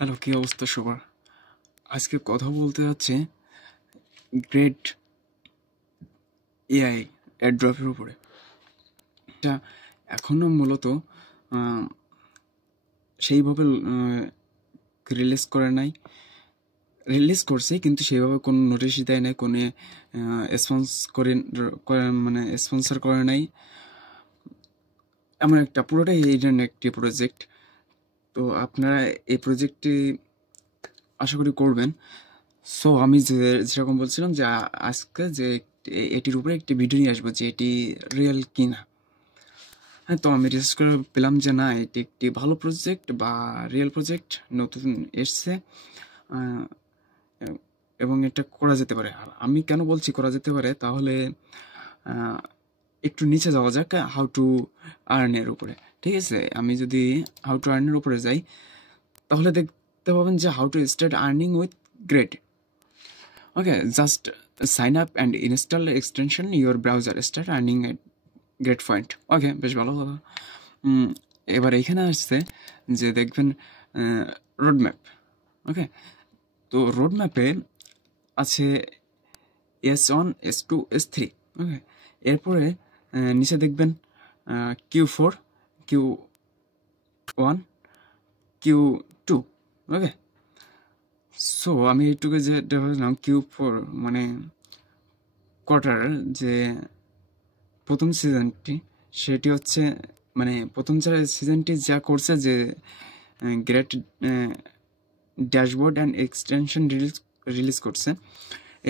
Hello, কী অবস্থা সবার? আজকে কথা বলতে যাচ্ছে গ্রেট এআই এয়ারড্রপের উপরে। এটা এখনও মূলত সেইভাবে রিলিজ করে নাই, রিলিজ করছে কিন্তু সেইভাবে কোনো নোটিশ দেয় নাই, কোনো স্পন্সর করে নাই। এমন একটা পুরোটাই এইডেন একটি প্রজেক্ট। তো আপনারা এই প্রজেক্টটি আশা করি করবেন। সো আমি যেরকম বলছিলাম যে আজকে যে এটির উপরে একটি ভিডিও নিয়ে আসবো যে এটি রিয়েল কি না। হ্যাঁ, তো আমি রিসার্চ করে পেলাম যে না, এটি একটি ভালো প্রজেক্ট বা রিয়েল প্রজেক্ট, নতুন এসছে এবং এটা করা যেতে পারে। আর আমি কেন বলছি করা যেতে পারে, তাহলে একটু নিচে যাওয়া যাক হাউ টু আর্নের উপরে। ঠিক আছে, আমি যদি হাউ টু আর্নের উপরে যাই তাহলে দেখতে পাবেন যে how to start earning with great. Okay, just sign up and install extension your browser, start earning at great point. Okay, বেশ ভালো কথা। এবার এইখানে আসছে যে দেখবেন রোড ম্যাপ। ওকে, তো রোড ম্যাপে আছে S1, S2, S3। ওকে, এরপরে নিচে দেখবেন Q4, Q1, Q2। ওকে, সো আমি এইটুকু যে ভাবলাম Q4 মানে কোয়ার্টার, যে প্রথম সিজনটি, সেটি হচ্ছে মানে প্রথম সিজনটি যা করছে যে great dashboard and extension release করছে।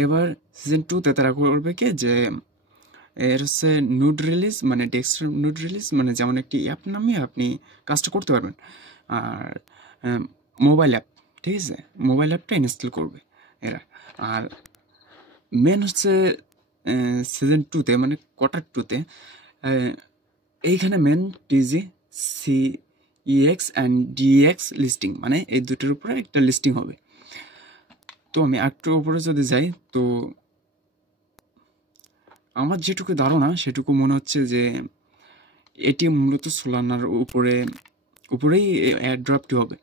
এবার সিজন 2তে তারা করবে কি যে এর হচ্ছে নুড রিলিজ, মানে ডেস্কটপ নুড রিলিজ, মানে যেমন একটি অ্যাপ নামিয়ে আপনি কাজটা করতে পারবেন। আর মোবাইল অ্যাপ, ঠিক আছে, মোবাইল অ্যাপটা ইনস্টল করবে এরা। আর মেন হচ্ছে সিজন 2তে মানে কোয়ার্টার 2তে এইখানে main TG CEX and DEX listing, মানে এই দুটোর উপরে একটা লিস্টিং হবে। তো আমি একটু উপরে যদি যাই, তো আমার যেটুকু ধারণা সেটুকু মনে হচ্ছে যে এটি মূলত সোলানার উপরেই এয়ারড্রপটি হবে।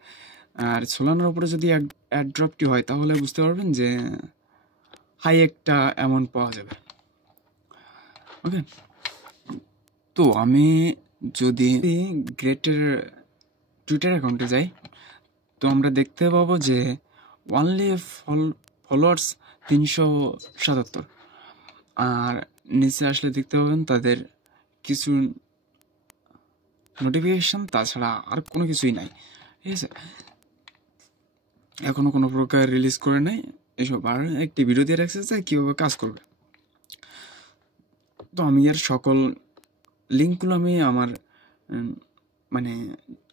আর সোলানার উপরে যদি এয়ারড্রপটি হয় তাহলে বুঝতে পারবেন যে হাই একটা অ্যামাউন্ট পাওয়া যাবে। ওকে, তো আমি যদি গ্রেটের টুইটার অ্যাকাউন্টে যাই তো আমরা দেখতে পাবো যে অনলি ফলোয়ার্স 377। আর নিচে আসলে দেখতে পাবেন তাদের কিছু নোটিফিকেশান, তাছাড়া আর কোনো কিছুই নাই। ঠিক আছে, এখনও কোনো প্রকার রিলিজ করে নেই এসব। আর একটি ভিডিও দিয়ে রাখছে যে কীভাবে কাজ করবে। তো আমি এর সকল লিঙ্কগুলো আমি আমার মানে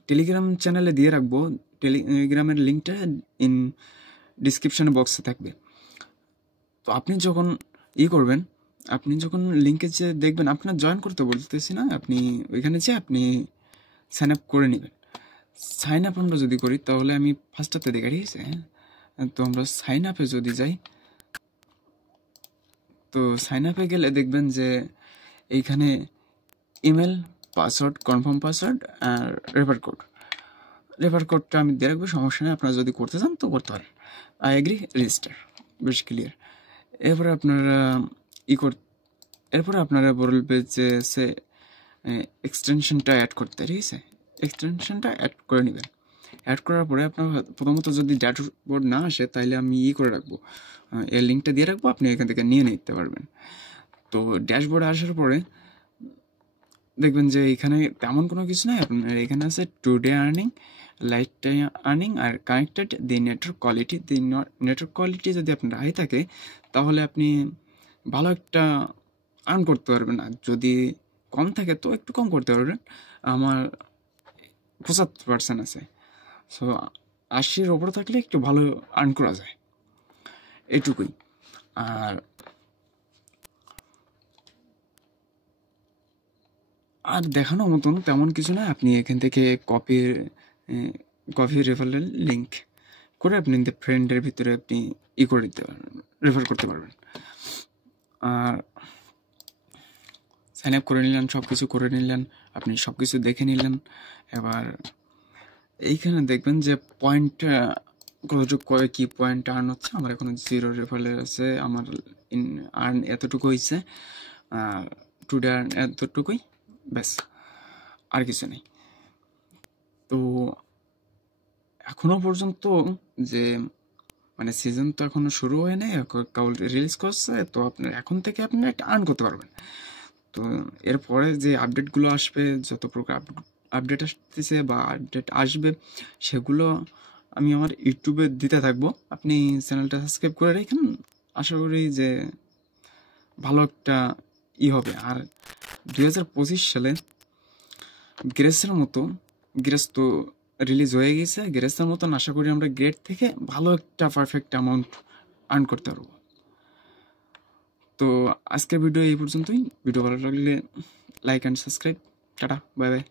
টেলিগ্রাম চ্যানেলে দিয়ে রাখবো। টেলিগ্রামের লিঙ্কটা ডিসক্রিপশান বক্সে থাকবে। তো আপনি যখন করবেন, আপনি যখন লিঙ্কে যে দেখবেন, আপনার জয়েন করতে বলতেছি না, আপনি ওইখানে যেয়ে আপনি সাইন আপ করে নেবেন। সাইন আপ আমরা যদি করি তাহলে আমি ফার্স্টটাতে দেখা, ঠিক আছে। তো আমরা সাইন আপে যদি যাই, তো সাইন আপে গেলে দেখবেন যে এইখানে ইমেল, পাসওয়ার্ড, কনফার্ম পাসওয়ার্ড আর রেফার কোডটা আমি দিয়ে রাখবো, সমস্যা নেই। আপনারা যদি করতে চান তো করতে পারেন। আই এগ্রি, রেজিস্টার, বেশ ক্লিয়ার। এরপরে আপনারা এরপরে আপনারা বলবে যে সে এক্সটেনশনটা অ্যাড করতে, ঠিক আছে। এক্সটেনশনটা অ্যাড করে নেবেন। অ্যাড করার পরে আপনার প্রথমত যদি ড্যাশবোর্ড না আসে তাহলে আমি করে রাখবো, এর লিঙ্কটা দিয়ে রাখবো, আপনি এখান থেকে নিয়ে নিতে পারবেন। তো ড্যাশবোর্ডে আসার পরে দেখবেন যে এখানে তেমন কোনো কিছু নাই। আপনার এখানে আছে today earning, life time earning are connected the network quality. Network quality যদি আপনার হাই থাকে তাহলে আপনি ভালো একটা আর্ন করতে পারবেন। আর যদি কম থাকে তো একটু কম করতে পারবেন। আমার 75% আছে, সো 80-র ওপরে থাকলে একটু ভালো আর্ন করা যায়, এটুকুই। আর দেখানোর মতন তেমন কিছু না। আপনি এখান থেকে কপি রেফারেল লিঙ্ক করে আপনি ফ্রেন্ডের ভিতরে আপনি করে দিতে পারবেন, রেফার করতে পারবেন। আর সাইন আপ করে নিলেন, সব কিছু করে নিলেন, আপনি সব কিছু দেখে নিলেন। এবার এইখানে দেখবেন যে পয়েন্ট কতটুকু করে কি পয়েন্ট আর্ন হচ্ছে। আমার এখন 0 রেফারেল আছে, আমার আর্ন এতটুকু হয়েছে, টুডে আর্ন এতটুকুই, ব্যাস, আর কিছু নেই। তো এখনো পর্যন্ত যে মানে সিজন তো এখনো শুরু হয় নাই, কাউল রিলিজ করছে, তো আপনার এখন থেকে আপনি একটা আর্ন করতে পারবেন। তো এরপরে যে আপডেটগুলো আসবে, যত প্রকার আপডেট আসতেছে বা আপডেট আসবে, সেগুলো আমি আমার ইউটিউবে দিতে থাকবো। আপনি চ্যানেলটা সাবস্ক্রাইব করে রাখেন, আশা করি যে ভালো একটা হবে। আর 2025 সালে গ্রেস তো রিলিজ হয়ে গেছে, গ্রেসের মতন আশা করি আমরা গ্রেড থেকে ভালো একটা পারফেক্ট অ্যামাউন্ট আর্ন করতে পারবো। তো আজকের ভিডিও এই পর্যন্তই। ভিডিও ভালো লাগলে like and subscribe. Tata, bye bye.